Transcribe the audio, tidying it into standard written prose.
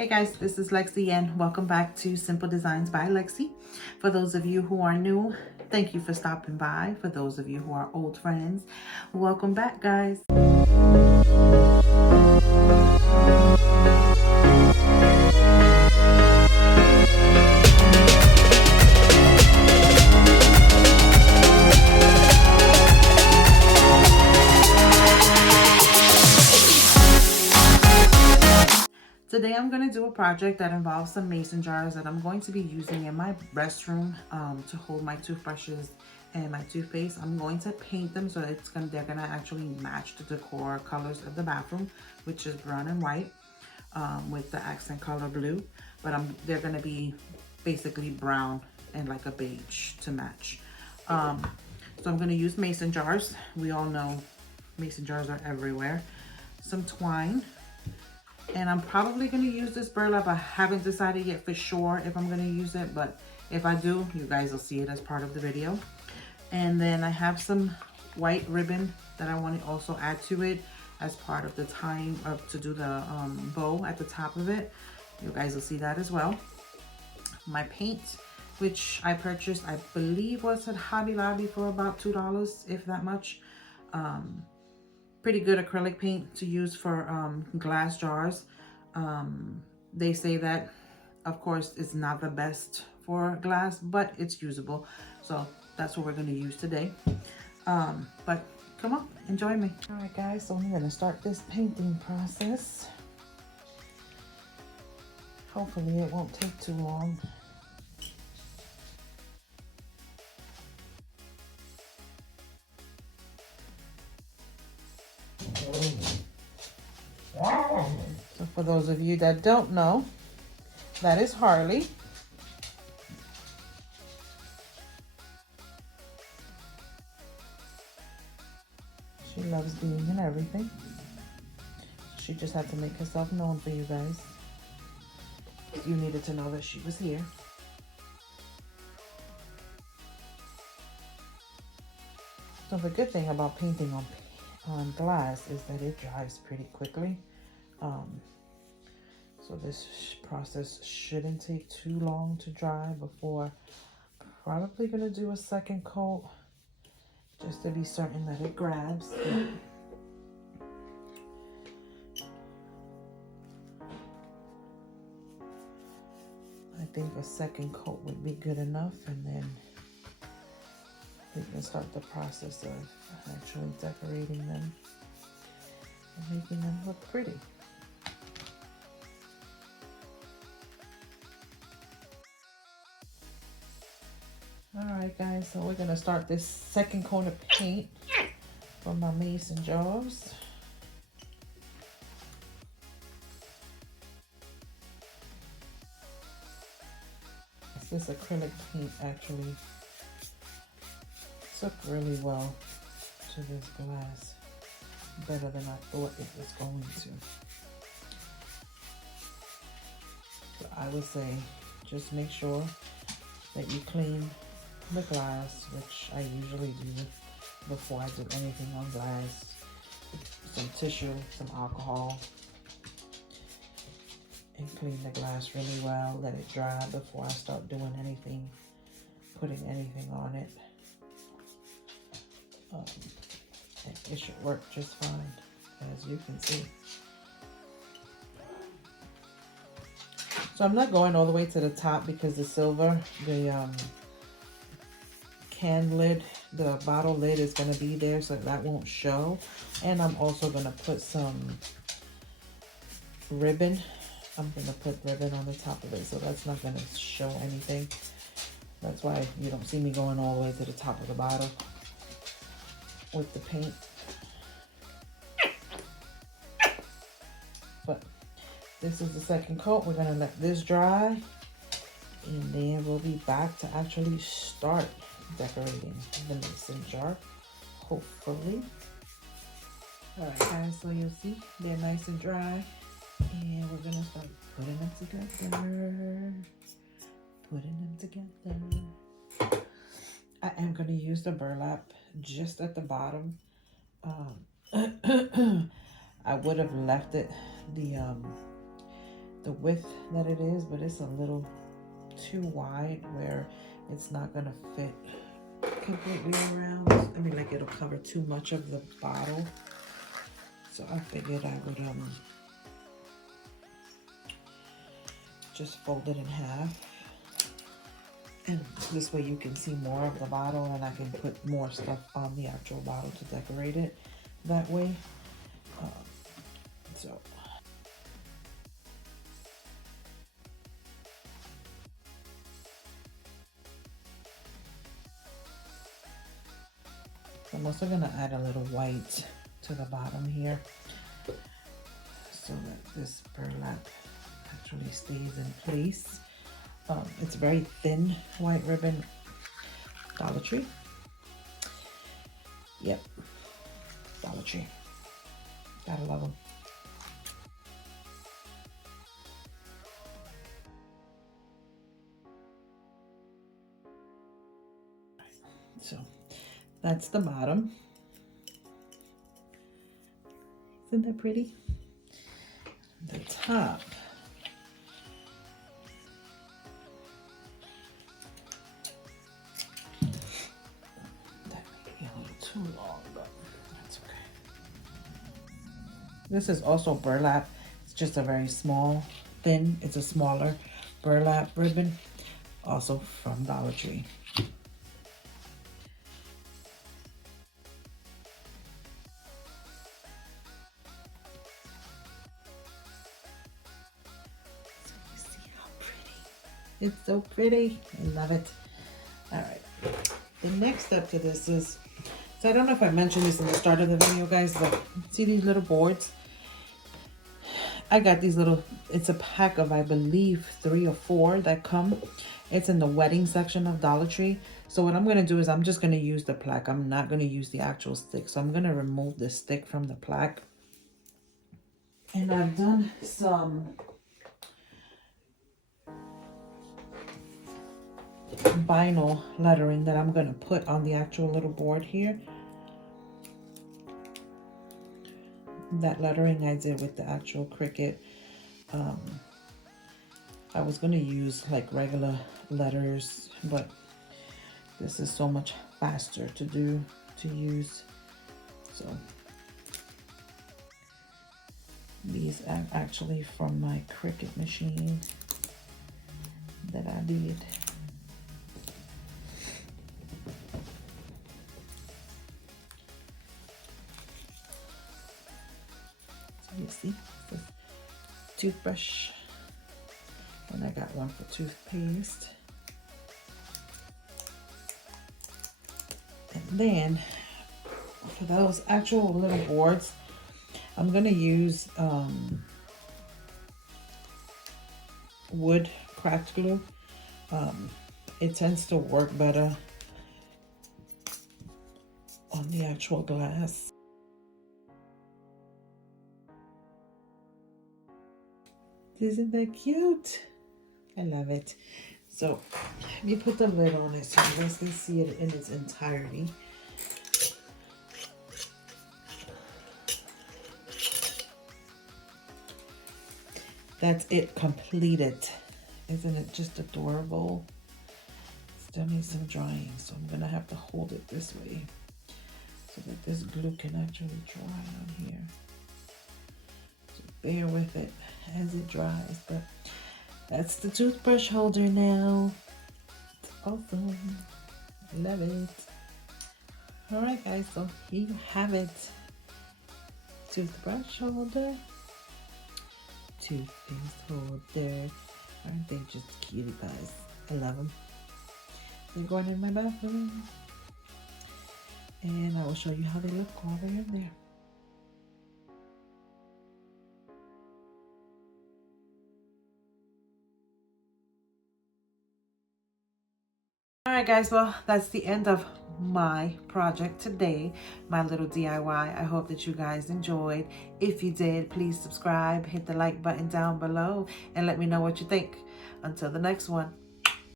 Hey guys, this is Lexi and welcome back to Simple Designs by Lexi. For those of you who are new, thank you for stopping by. For those of you who are old friends, welcome back guys. Today I'm going to do a project that involves some mason jars that I'm going to be using in my restroom to hold my toothbrushes and my toothpaste. I'm going to paint them so they're gonna actually match the decor colors of the bathroom, which is brown and white with the accent color blue. But they're gonna be basically brown and like a beige to match. So I'm gonna use mason jars. We all know mason jars are everywhere. Some twine. And I'm probably going to use this burlap. I haven't decided yet for sure if I'm going to use it, but if I do, you guys will see it as part of the video. And then I have some white ribbon that I want to also add to it as part of the tying up to do the bow at the top of it. You guys will see that as well. My paint, which I purchased, I believe was at Hobby Lobby for about $2, if that much. Pretty good acrylic paint to use for glass jars. They say that, of course, it's not the best for glass, but it's usable. So that's what we're going to use today. But come on, enjoy me. All right, guys, so I'm going to start this painting process. Hopefully it won't take too long. So for those of you that don't know, that is Harley. She loves being in everything. She just had to make herself known for you guys. You needed to know that she was here. So the good thing about painting on glass is that it dries pretty quickly. So this process shouldn't take too long to dry before probably going to do a second coat just to be certain that it grabs. I think a second coat would be good enough, and then we can start the process of actually decorating them and making them look pretty. Alright guys, so we're going to start this second coat of paint from my mason jars. This acrylic paint actually took really well to this glass, better than I thought it was going to. So I would say just make sure that you clean the glass, which I usually do before I do anything on glass. Some tissue, some alcohol, and clean the glass really well. Let it dry before I start doing anything, putting anything on it. And it should work just fine, as you can see. So I'm not going all the way to the top because the silver, the can lid, the bottle lid is going to be there, so that won't show. And I'm also going to put some ribbon. I'm going to put ribbon on the top of it, so that's not going to show anything. That's why you don't see me going all the way to the top of the bottle with the paint. But this is the second coat. We're going to let this dry, and then we'll be back to actually start decorating the mason jar, hopefully. Alright guys, so you'll see they're nice and dry, and we're gonna start putting them together. I am gonna use the burlap just at the bottom. I would have left it the the width that it is, but it's a little too wide where it's not gonna fit completely around. I mean, like it'll cover too much of the bottle. So I figured I would just fold it in half. And this way you can see more of the bottle, and I can put more stuff on the actual bottle to decorate it that way. So I'm also gonna add a little white to the bottom here so that this burlap actually stays in place. It's very thin white ribbon, Dollar Tree. Yep, Dollar Tree. Gotta love them. So that's the bottom. Isn't that pretty? The top. That may be a little too long, but that's okay. This is also burlap. It's just a very small, thin. It's a smaller burlap ribbon, also from Dollar Tree. It's so pretty. I love it. All right. The next step to this is, so I don't know if I mentioned this in the start of the video, guys, but see these little boards? I got these little, it's a pack of, I believe, 3 or 4 that come. It's in the wedding section of Dollar Tree. So what I'm going to do is I'm just going to use the plaque. I'm not going to use the actual stick. So I'm going to remove the stick from the plaque. And I've done some vinyl lettering that I'm going to put on the actual little board here. That lettering I did with the actual Cricut. I was going to use like regular letters, but this is so much faster to use. So these are actually from my Cricut machine that I did. You see this toothbrush, and I got one for toothpaste. And then for those actual little boards, I'm gonna use wood craft glue. It tends to work better on the actual glass. Isn't that cute? I love it. So you put the lid on it so you guys can see it in its entirety. That's it completed. Isn't it just adorable? Still needs some drying, so I'm gonna have to hold it this way so that this glue can actually dry on here. So bear with it as it dries, but that's the toothbrush holder now. It's awesome. Love it. All right, guys, so here you have it. Toothbrush holder, toothpaste holder. Aren't they just cutie pies? I love them. They're going in my bathroom, and I will show you how they look while they're in there. All right, guys, well, that's the end of my project today, my little DIY. I hope that you guys enjoyed. If you did, please subscribe, hit the like button down below, and let me know what you think. Until the next one.